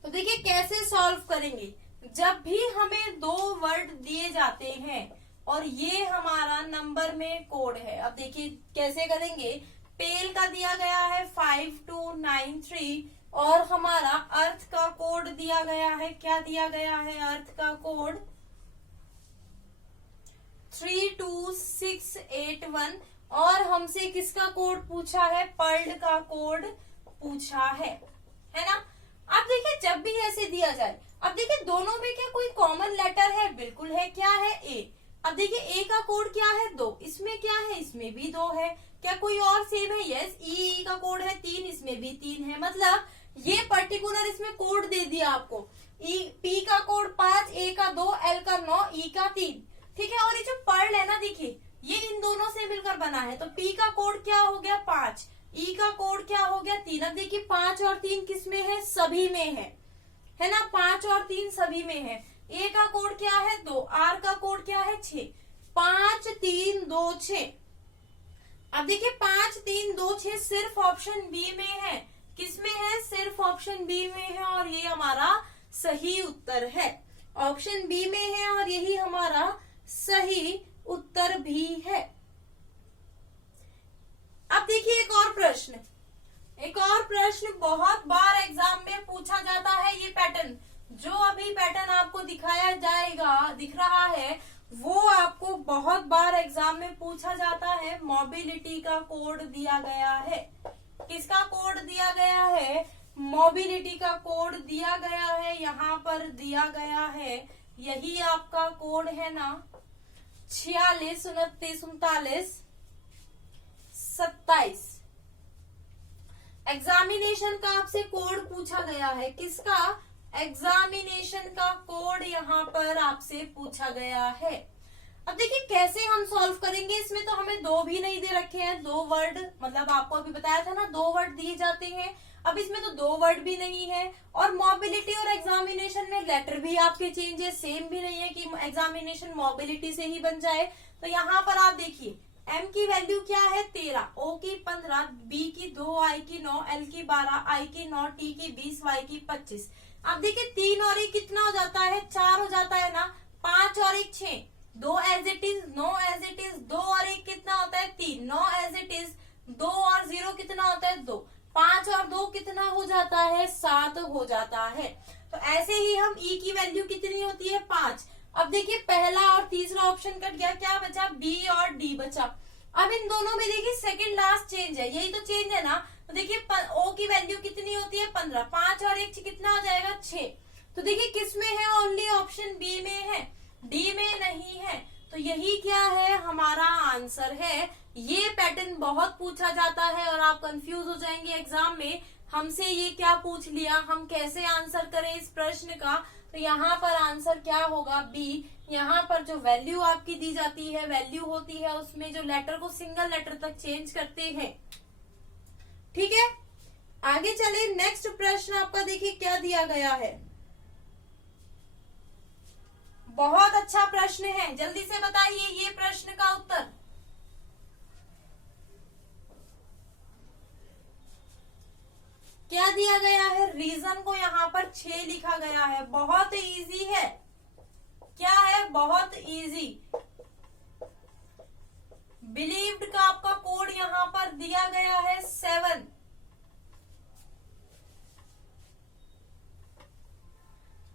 तो देखिए कैसे सॉल्व करेंगे। जब भी हमें 2 वर्ड दिए जाते हैं और ये हमारा नंबर में कोड है, अब देखिए कैसे करेंगे। पेल का दिया गया है 5293 और हमारा अर्थ का कोड दिया गया है, क्या दिया गया है, अर्थ का कोड 32681 और हमसे किसका कोड पूछा है, पर्ल का कोड पूछा है ना। अब देखिए जब भी ऐसे दिया जाए, अब देखिए दोनों में क्या कोई कॉमन लेटर है, बिल्कुल है, क्या है, ए। अब देखिए ए का कोड क्या है 2, इसमें क्या है, इसमें भी 2 है। क्या कोई और सेम है, यस, ई का कोड है 3, इसमें भी 3 है। मतलब ये पर्टिकुलर इसमें कोड दे दिया आपको, ई पी का कोड 5, ए का 2, एल का 9, ई का 3, ठीक है। और ये जो पर्ल है ना, देखिए ये इन दोनों से मिलकर बना है। तो पी का कोड क्या हो गया 5, ई का कोड क्या हो गया 3। अब देखिए 5 और 3 किस में है, सभी में है ना, 5 और 3 सभी में है। ए का कोड क्या है 2, आर का कोड क्या है 6, 5 3 2 6। अब देखिए 5 3 2 6 सिर्फ ऑप्शन बी में है, किस में है, सिर्फ ऑप्शन बी में है, और ये हमारा सही उत्तर है। ऑप्शन बी में है और यही हमारा सही उत्तर भी है। अब देखिए एक और प्रश्न, एक और प्रश्न बहुत बार एग्जाम में पूछा जाता है। ये पैटर्न, जो अभी पैटर्न आपको दिखाया जाएगा, दिख रहा है, वो आपको बहुत बार एग्जाम में पूछा जाता है। मोबिलिटी का कोड दिया गया है, किसका कोड दिया गया है, मोबिलिटी का कोड दिया गया है, यहाँ पर दिया गया है, यही आपका कोड है ना, 46 29 39 27। एग्जामिनेशन का आपसे कोड पूछा गया है, किसका, एग्जामिनेशन का कोड यहाँ पर आपसे पूछा गया है। अब देखिए कैसे हम सॉल्व करेंगे। इसमें तो हमें 2 भी नहीं दे रखे हैं, 2 वर्ड, मतलब आपको अभी बताया था ना 2 वर्ड दिए जाते हैं। अब इसमें तो 2 वर्ड भी नहीं है, और मोबिलिटी और एग्जामिनेशन में लेटर भी आपके चेंज है, सेम भी नहीं है कि एग्जामिनेशन मोबिलिटी से ही बन जाए। तो यहाँ पर आप देखिए M की वैल्यू क्या है 13, O की 15, B की 2, I की 9, L की 12, I की 9, T की 20, Y की 25। अब देखिए 3 और 1 कितना हो जाता है, 4 हो जाता है ना, 5 और 1 6, 2 as it is, 9 as it is, 2 और 1 कितना होता है 3, 9 एज इट इज, 2 और 0 कितना होता है 2, 5 और 2 कितना हो जाता है 7 हो जाता है। तो ऐसे ही हम E की वैल्यू कितनी होती है 5। अब देखिए पहला और तीसरा ऑप्शन कट गया, क्या बचा, बी और डी बचा। अब इन दोनों में देखिए सेकंड लास्ट चेंज है, यही तो चेंज है ना। तो देखिए ओ की वैल्यू कितनी होती है 15, 5 और 1 कितना हो जाएगा 6। तो देखिए किस में है, ओनली ऑप्शन बी में है, डी में नहीं है। तो यही क्या है, हमारा आंसर है। ये पैटर्न बहुत पूछा जाता है और आप कंफ्यूज हो जाएंगे एग्जाम में, हमसे ये क्या पूछ लिया, हम कैसे आंसर करें इस प्रश्न का। तो यहाँ पर आंसर क्या होगा, बी। यहाँ पर जो वैल्यू आपकी दी जाती है, वैल्यू होती है उसमें जो लेटर को सिंगल लेटर तक चेंज करते हैं। ठीक है, आगे चले। नेक्स्ट प्रश्न आपका देखिए क्या दिया गया है, बहुत अच्छा प्रश्न है, जल्दी से बताइए ये प्रश्न का उत्तर। क्या दिया गया है, रीजन को यहाँ पर 6 लिखा गया है। बहुत इजी है, क्या है, बहुत इजी। बिलीव्ड का आपका कोड यहाँ पर दिया गया है 7।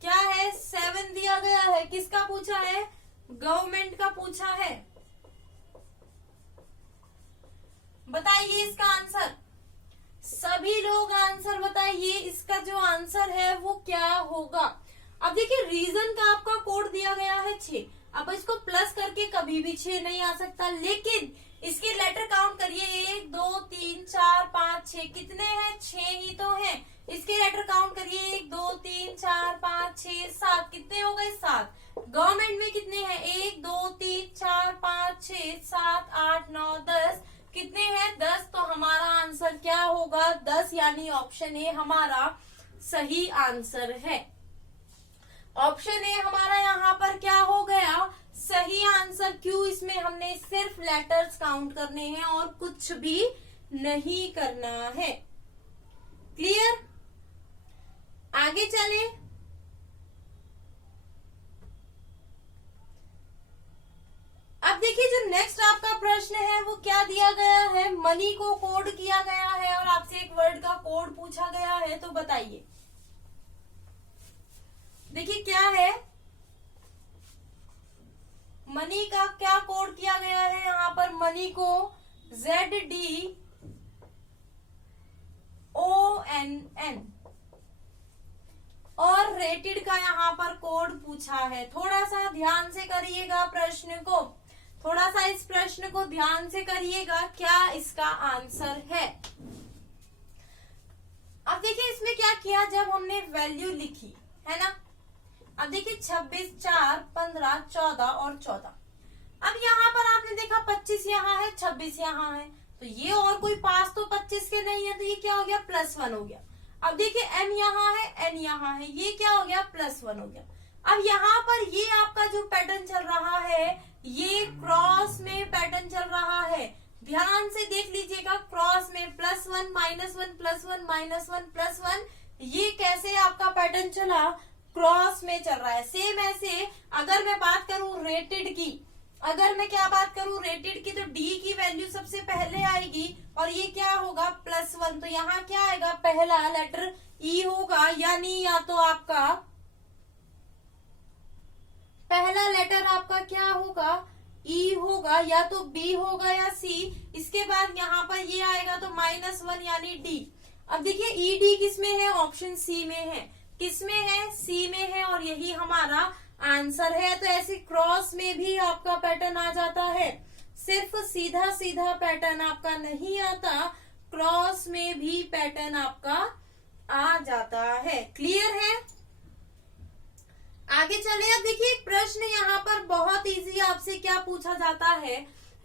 क्या है, 7 दिया गया है। किसका पूछा है, गवर्नमेंट का पूछा है। बताइए इसका आंसर, सभी लोग आंसर बताइए, इसका जो आंसर है वो क्या होगा। अब देखिए रीजन का आपका कोड दिया गया है 6। अब इसको प्लस करके कभी भी 6 नहीं आ सकता, लेकिन इसके लेटर काउंट करिए, 1 2 3 4 5 6, कितने हैं, 6 ही तो हैं। इसके लेटर काउंट करिए, 1 2 3 4 5 6 7, कितने हो गए, 7। गवर्नमेंट में कितने हैं, 1 2 3 4 5 6 7 8 9 10, कितने हैं, 10। तो हमारा आंसर क्या होगा, 10, यानी ऑप्शन ए हमारा सही आंसर है। ऑप्शन ए हमारा यहाँ पर क्या हो गया, सही आंसर। क्यों, इसमें हमने सिर्फ लेटर्स काउंट करने हैं और कुछ भी नहीं करना है। क्लियर, आगे चले। अब देखिए जो नेक्स्ट आपका प्रश्न है वो क्या दिया गया है, मनी को कोड किया गया है और आपसे एक वर्ड का कोड पूछा गया है। तो बताइए, देखिए क्या है, मनी का क्या कोड किया गया है यहाँ पर, मनी को ZDONN, और रेटेड का यहाँ पर कोड पूछा है। थोड़ा सा ध्यान से करिएगा प्रश्न को, थोड़ा सा इस प्रश्न को ध्यान से करिएगा, क्या इसका आंसर है। अब देखिए इसमें क्या किया, जब हमने वैल्यू लिखी है ना, अब देखिए 26 4 15 14 और 14। अब यहाँ पर आपने देखा 25 यहाँ है, 26 यहाँ है, तो ये और कोई पास तो 25 के नहीं है, तो ये क्या हो गया, +1 हो गया। अब देखिए m यहाँ है, n यहाँ है, ये क्या हो गया, +1 हो गया। अब यहाँ पर ये आपका जो पैटर्न चल रहा है, ये क्रॉस में पैटर्न चल रहा है। ध्यान से देख लीजिएगा, क्रॉस में +1 -1 +1 -1 +1, ये कैसे आपका पैटर्न चला, क्रॉस में चल रहा है। सेम ऐसे अगर मैं बात करूं रेटेड की, अगर मैं क्या बात करूं रेटेड की, तो डी की वैल्यू सबसे पहले आएगी और ये क्या होगा, +1। तो यहाँ क्या आएगा, पहला लेटर ई होगा, यानी या तो आपका पहला लेटर आपका क्या होगा, ई होगा, या तो बी होगा या सी। इसके बाद यहाँ पर ये आएगा तो -1 यानी डी। अब देखिए ई डी किसमें है, ऑप्शन सी में है। किसमें है, सी में है, और यही हमारा आंसर है। तो ऐसे क्रॉस में भी आपका पैटर्न आ जाता है, सिर्फ सीधा सीधा पैटर्न आपका नहीं आता, क्रॉस में भी पैटर्न आपका आ जाता है। क्लियर है, आगे चले। अब देखिए एक प्रश्न यहाँ पर बहुत इजी आपसे क्या पूछा जाता है,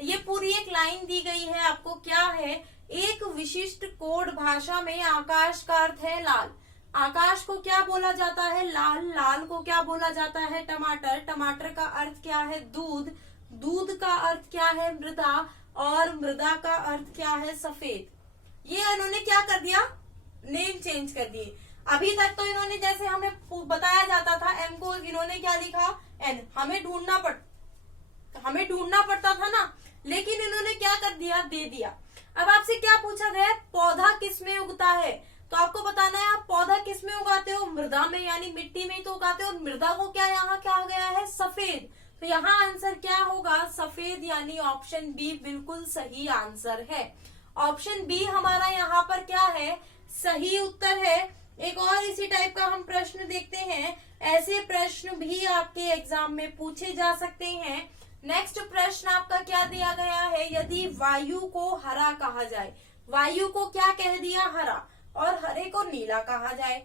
ये पूरी एक लाइन दी गई है आपको, क्या है, एक विशिष्ट कोड भाषा में आकाश का अर्थ है लाल। आकाश को क्या बोला जाता है, लाल। लाल को क्या बोला जाता है, टमाटर। टमाटर का अर्थ क्या है, दूध। दूध का अर्थ क्या है, मृदा। और मृदा का अर्थ क्या है, सफेद। ये इन्होंने क्या कर दिया, नेम चेंज कर दिए। अभी तक तो इन्होंने जैसे हमें बताया जाता था एम को, इन्होंने क्या लिखा, एन। हमें ढूंढना पड़ता था ना, लेकिन इन्होंने क्या कर दिया, दे दिया। अब आपसे क्या पूछा गया, पौधा किसमें उगता है, तो आपको बताना है आप पौधा किसमें उगाते हो, मृदा में, यानी मिट्टी में तो उगाते हो। और मृदा को क्या यहाँ क्या गया है, सफेद। तो यहाँ आंसर क्या होगा, सफेद, यानी ऑप्शन बी बिल्कुल सही आंसर है। ऑप्शन बी हमारा यहाँ पर क्या है, सही उत्तर है। एक और इसी टाइप का हम प्रश्न देखते हैं, ऐसे प्रश्न भी आपके एग्जाम में पूछे जा सकते हैं। नेक्स्ट प्रश्न आपका क्या दिया गया है, यदि वायु को हरा कहा जाए, वायु को क्या कह दिया, हरा, और हरे को नीला कहा जाए,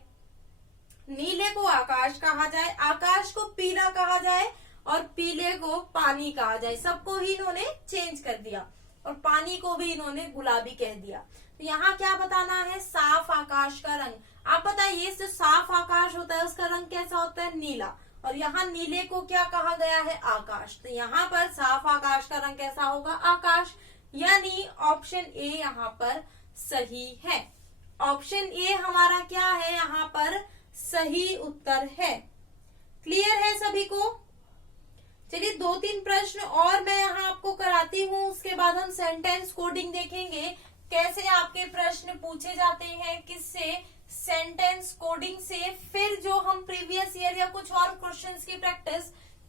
नीले को आकाश कहा जाए, आकाश को पीला कहा जाए, और पीले को पानी कहा जाए। सबको ही इन्होंने चेंज कर दिया, और पानी को भी इन्होंने गुलाबी कह दिया। तो यहाँ क्या बताना है, साफ आकाश का रंग। आप बताइए, जो साफ आकाश होता है उसका रंग कैसा होता है, नीला। और यहाँ नीले को क्या कहा गया है, आकाश। तो यहाँ पर साफ आकाश का रंग कैसा होगा, आकाश, यानी ऑप्शन ए यहाँ पर सही है। ऑप्शन ए हमारा क्या है यहाँ पर सही उत्तर है। क्लियर है सभी को? चलिए 2-3 प्रश्न और मैं यहाँ आपको कराती हूँ, उसके बाद हम सेंटेंस कोडिंग देखेंगे कैसे आपके प्रश्न पूछे जाते हैं, किससे, सेंटेंस कोडिंग से। फिर जो हम प्रीवियस ईयर या कुछ और क्वेश्चंस की प्रैक्टिस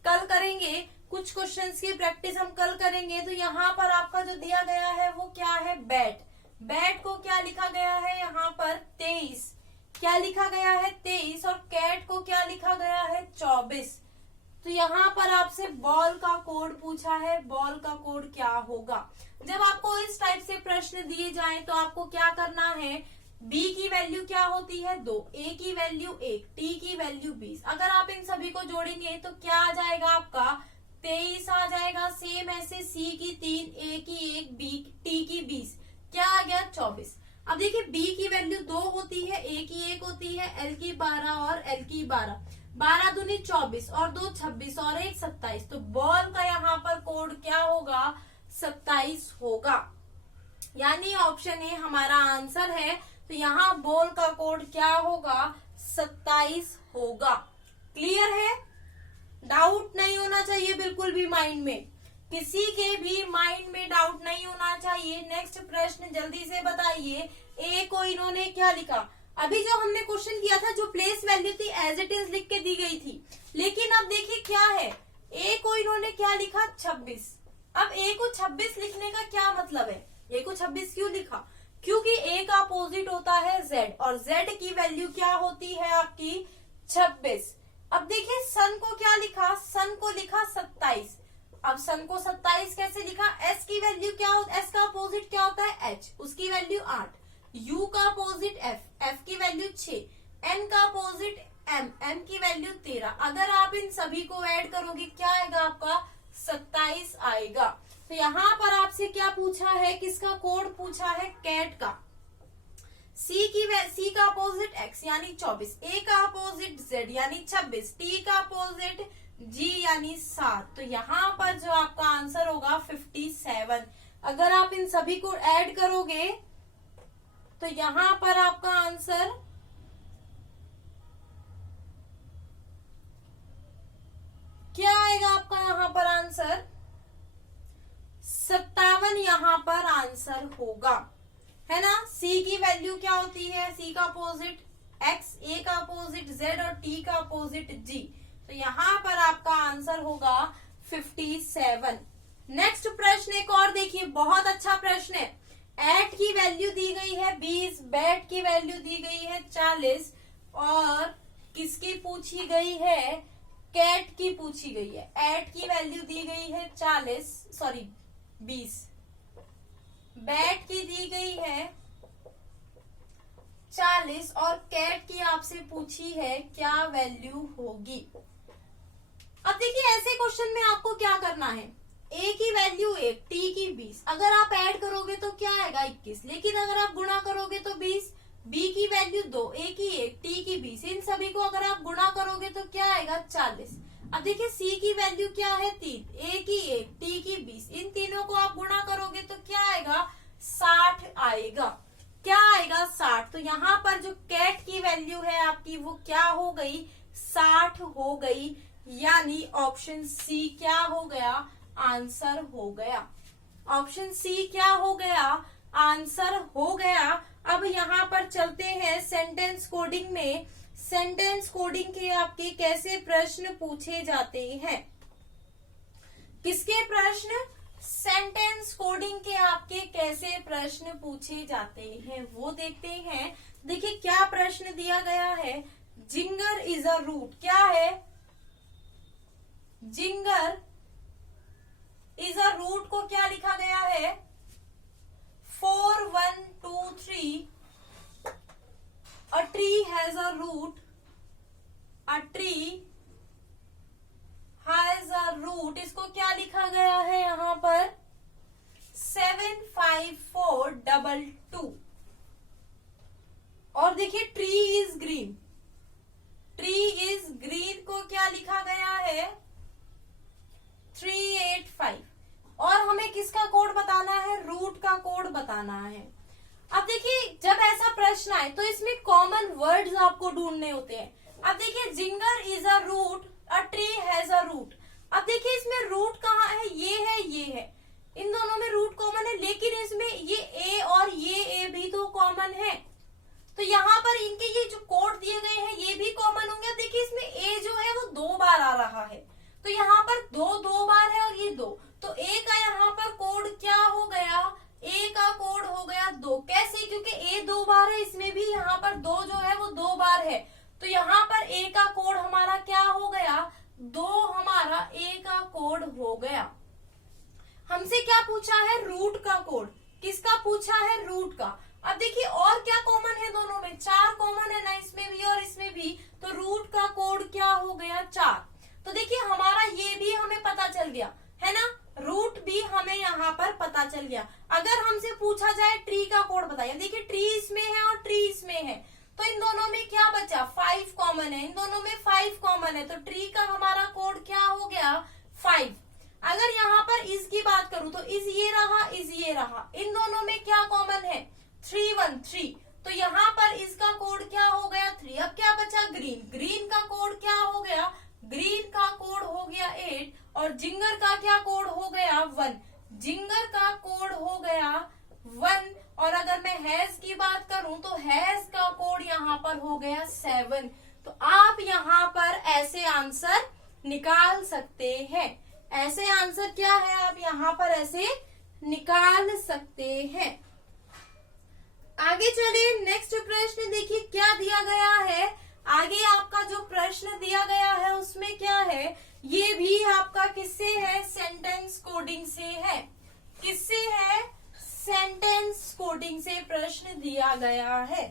कल करेंगे, कुछ क्वेश्चंस की प्रैक्टिस हम कल करेंगे। तो यहाँ पर आपका जो दिया गया है वो क्या है, बैट। बैट को क्या लिखा गया है यहाँ पर 23, क्या लिखा गया है 23, और कैट को क्या लिखा गया है 24। तो यहाँ पर आपसे बॉल का कोड पूछा है, बॉल का कोड क्या होगा। जब आपको इस टाइप से प्रश्न दिए जाएं तो आपको क्या करना है, B की वैल्यू क्या होती है 2, A की वैल्यू 1, T की वैल्यू 20। अगर आप इन सभी को जोड़ेंगे तो क्या आ जाएगा आपका 23 आ जाएगा। सेम ऐसे C की 3, A की 1, T की 20, क्या आ गया 24। अब देखिए B की वैल्यू 2 होती है, A की 1 होती है, L की 12 और L की 12, 12 दूनी 24 और 2 26 और 1 27। तो बॉल का यहाँ पर कोड क्या होगा 27 होगा, यानी ऑप्शन ए हमारा आंसर है। तो यहाँ बॉल का कोड क्या होगा 27 होगा। क्लियर है? डाउट नहीं होना चाहिए बिल्कुल भी माइंड में, किसी के भी माइंड में डाउट नहीं होना चाहिए। नेक्स्ट प्रश्न जल्दी से बताइए, ए को इन्होंने क्या लिखा। अभी जो हमने क्वेश्चन किया था, जो प्लेस वैल्यू थी एज इट इज लिख के दी गई थी, लेकिन अब देखिए क्या है, ए को इन्होंने क्या लिखा 26। अब ए को 26 लिखने का क्या मतलब है, ए को 26 क्यों लिखा, क्योंकि ए का अपोजिट होता है जेड, और जेड की वैल्यू क्या होती है आपकी 26। अब देखिए सन को क्या लिखा, सन को लिखा 27। अब सन को 27 कैसे लिखा, एस की वैल्यू क्या होता है, एस का अपोजिट क्या होता है एच, उसकी वैल्यू 8, यू का अपोजिट एफ, एफ की वैल्यू 6, एन का अपोजिट एम, एम की वैल्यू 13। अगर आप इन सभी को ऐड करोगे क्या आएगा आपका 27 आएगा। तो यहाँ पर आपसे क्या पूछा है, किसका कोड पूछा है, कैट का। सी का अपोजिट एक्स यानी 24, ए का अपोजिट जेड यानी 26, टी का अपोजिट जी यानी 7। तो यहाँ पर जो आपका आंसर होगा 57। अगर आप इन सभी को ऐड करोगे तो यहाँ पर आपका आंसर क्या आएगा, आपका यहाँ पर आंसर 57 यहाँ पर आंसर होगा, है ना। सी की वैल्यू क्या होती है, सी का अपोजिट एक्स, ए का अपोजिट जेड और टी का अपोजिट जी। तो यहाँ पर आपका आंसर होगा 57। नेक्स्ट प्रश्न एक और देखिए, बहुत अच्छा प्रश्न है। एट की वैल्यू दी गई है 20, बैट की वैल्यू दी गई है 40, और किसकी पूछी गई है, कैट की पूछी गई है। एट की वैल्यू दी गई है 20, बैट की दी गई है 40 और कैट की आपसे पूछी है क्या वैल्यू होगी। अब देखिए ऐसे क्वेश्चन में आपको क्या करना है, ए की वैल्यू 1, टी की 20, अगर आप ऐड करोगे तो क्या आएगा 21, लेकिन अगर आप गुणा करोगे तो 20, बी की वैल्यू 2, ए की 1, टी की 20, इन सभी को अगर आप गुणा करोगे तो क्या आएगा 40। अब देखिए सी की वैल्यू क्या है 3, ए की 1, टी की 20, इन तीनों को आप गुणा करोगे तो क्या आएगा 60 आएगा, क्या आएगा 60। तो यहाँ पर जो कैट की वैल्यू है आपकी वो क्या हो गई 60 हो गई, यानी ऑप्शन सी क्या हो गया आंसर हो गया। ऑप्शन सी क्या हो गया आंसर हो गया। अब यहाँ पर चलते हैं सेंटेंस कोडिंग में। सेंटेंस कोडिंग के आपके कैसे प्रश्न पूछे जाते हैं, किसके प्रश्न, सेंटेंस कोडिंग के आपके कैसे प्रश्न पूछे जाते हैं वो देखते हैं। देखिए क्या प्रश्न दिया गया है, जिंगर इज अ रूट, क्या है, जिंगर इज अ रूट को क्या लिखा गया है 4 1 2 3, a tree has a root, a tree has a root, इसको क्या लिखा गया है यहाँ पर 7 5 4 2 2। और देखिए tree is green, tree is green को क्या लिखा गया है 3 8 5, और हमें किसका कोड बताना है, रूट का कोड बताना है। अब देखिए जब ऐसा प्रश्न प्रश्न आए तो इसमें कॉमन वर्ड्स आपको ढूंढने होते हैं। अब देखिए ginger is a root, a tree has a root. अब देखिए इसमें रूट कहाँ है, ये है, इन दोनों में रूट कॉमन है, लेकिन इसमें ये ए और ये ए भी तो कॉमन है, तो यहाँ पर इनके ये जो कोड दिए गए हैं ये भी कॉमन होंगे। अब देखिए इसमें ए जो है वो 2 बार आ रहा है, तो यहाँ पर दो बार है और ये 2, तो ए का यहाँ पर कोड क्या हो गया, ए का कोड हो गया 2। कैसे, क्योंकि ए 2 बार है, इसमें भी यहाँ पर 2 जो है वो 2 बार है, तो यहाँ पर ए का कोड हमारा क्या हो गया, 2 हमारा ए का कोड हो गया। हमसे क्या पूछा है, रूट का कोड। किसका पूछा है, रूट का। अब देखिए और क्या कॉमन है दोनों में, 4 कॉमन है ना, इसमें भी और इसमें भी, तो रूट का कोड क्या हो गया, 4। तो देखिए हमारा ये भी हमें पता चल गया है ना, रूट भी हमें यहाँ पर पता चल गया। अगर हमसे पूछा जाए ट्री का कोड बताइए, देखिए ट्री इसमें है और ट्री इसमें है, तो इन दोनों में क्या बचा, 5 कॉमन है, इन दोनों में 5 कॉमन है, तो ट्री का हमारा कोड क्या हो गया, 5। अगर यहाँ पर इस की बात करूं तो इस ये रहा, इस ये रहा, इन दोनों में क्या कॉमन है, 3 1 3, तो यहाँ पर इसका कोड क्या हो गया, 3। अब क्या बचा, ग्रीन, ग्रीन का कोड क्या हो गया, ग्रीन का कोड हो गया 8, और जिंगर का क्या कोड हो गया, 1, जिंगर का कोड हो गया 1। और अगर मैं हैज की बात करूं तो हैज का कोड यहाँ पर हो गया 7। तो आप यहाँ पर ऐसे आंसर निकाल सकते हैं, ऐसे आंसर क्या है, आप यहाँ पर ऐसे निकाल सकते हैं। आगे चलिए, नेक्स्ट प्रश्न देखिए क्या दिया गया है। आगे आपका जो प्रश्न दिया गया है उसमें क्या है, ये भी आपका किससे है, सेंटेंस कोडिंग से है। किससे है, सेंटेंस कोडिंग से प्रश्न दिया गया है।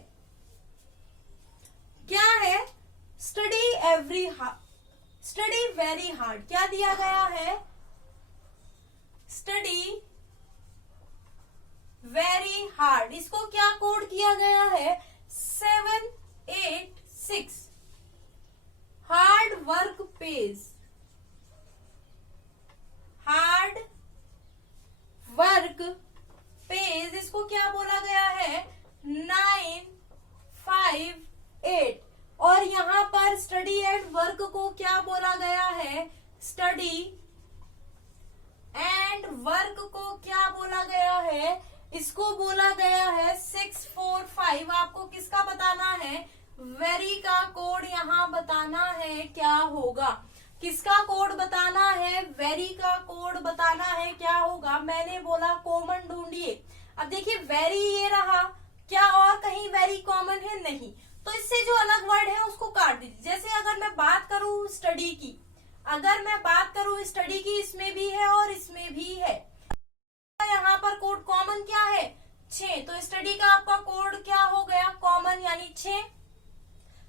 क्या है, स्टडी वेरी हार्ड, क्या दिया गया है, स्टडी वेरी हार्ड, इसको क्या कोड किया गया है, 7 8 6। Hard work page, hard work page, इसको क्या बोला गया है, 9 5 8। और यहाँ पर स्टडी एंड वर्क को क्या बोला गया है, स्टडी एंड वर्क को क्या बोला गया है, इसको बोला गया है 6 4 5। आपको किसका बताना है, वेरी का कोड यहाँ बताना है, क्या होगा, किसका कोड बताना है, वेरी का कोड बताना है, क्या होगा। मैंने बोला कॉमन ढूंढिए। अब देखिए वेरी ये रहा, क्या और कहीं वेरी कॉमन है, नहीं, तो इससे जो अलग वर्ड है उसको काट दीजिए। जैसे अगर मैं बात करूं स्टडी की, अगर मैं बात करूं स्टडी की, इसमें भी है और इसमें भी है, यहाँ पर कोड कॉमन क्या है, 6, तो स्टडी का आपका कोड क्या हो गया, कॉमन यानी 6।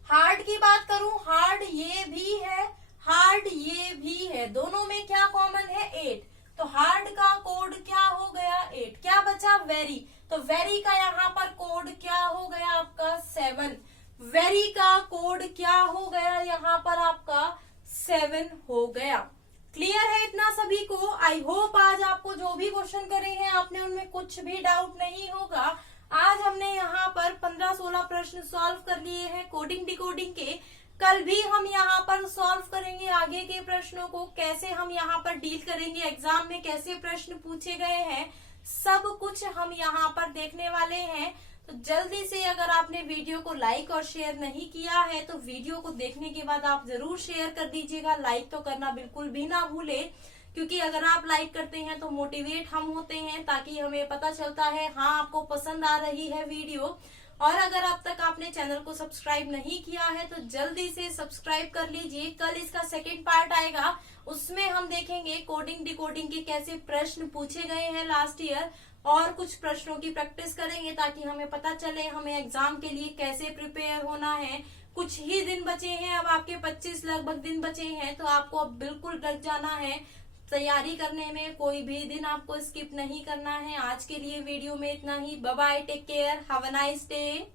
हार्ड की बात करूं, हार्ड ये भी है, हार्ड ये भी है, दोनों में क्या कॉमन है, 8, तो हार्ड का कोड क्या हो गया, 8। क्या बचा, वेरी, तो वेरी का यहाँ पर कोड क्या हो गया आपका, 7। वेरी का कोड क्या हो गया यहाँ पर आपका, 7 हो गया। क्लियर है इतना सभी को। आई होप आज आपको जो भी क्वेश्चन करे हैं आपने उनमें कुछ भी डाउट नहीं होगा। आज हमने यहाँ पर 15-16 प्रश्न सॉल्व कर लिए हैं कोडिंग डिकोडिंग के। कल भी हम यहाँ पर सॉल्व करेंगे आगे के प्रश्नों को, कैसे हम यहाँ पर डील करेंगे, एग्जाम में कैसे प्रश्न पूछे गए हैं, सब कुछ हम यहाँ पर देखने वाले हैं। तो जल्दी से अगर आपने वीडियो को लाइक और शेयर नहीं किया है तो वीडियो को देखने के बाद आप जरूर शेयर कर दीजिएगा। लाइक तो करना बिल्कुल भी ना भूले, क्योंकि अगर आप लाइक करते हैं तो मोटिवेट हम होते हैं, ताकि हमें पता चलता है हाँ आपको पसंद आ रही है वीडियो। और अगर अब तक आपने चैनल को सब्सक्राइब नहीं किया है तो जल्दी से सब्सक्राइब कर लीजिए। कल इसका सेकंड पार्ट आएगा, उसमें हम देखेंगे कोडिंग डिकोडिंग के कैसे प्रश्न पूछे गए हैं लास्ट ईयर, और कुछ प्रश्नों की प्रैक्टिस करेंगे ताकि हमें पता चले हमें एग्जाम के लिए कैसे प्रिपेयर होना है। कुछ ही दिन बचे हैं, अब आपके 25 लगभग दिन बचे हैं, तो आपको अब बिल्कुल डट जाना है तैयारी करने में, कोई भी दिन आपको स्किप नहीं करना है। आज के लिए वीडियो में इतना ही। Bye bye, take care, have a nice day.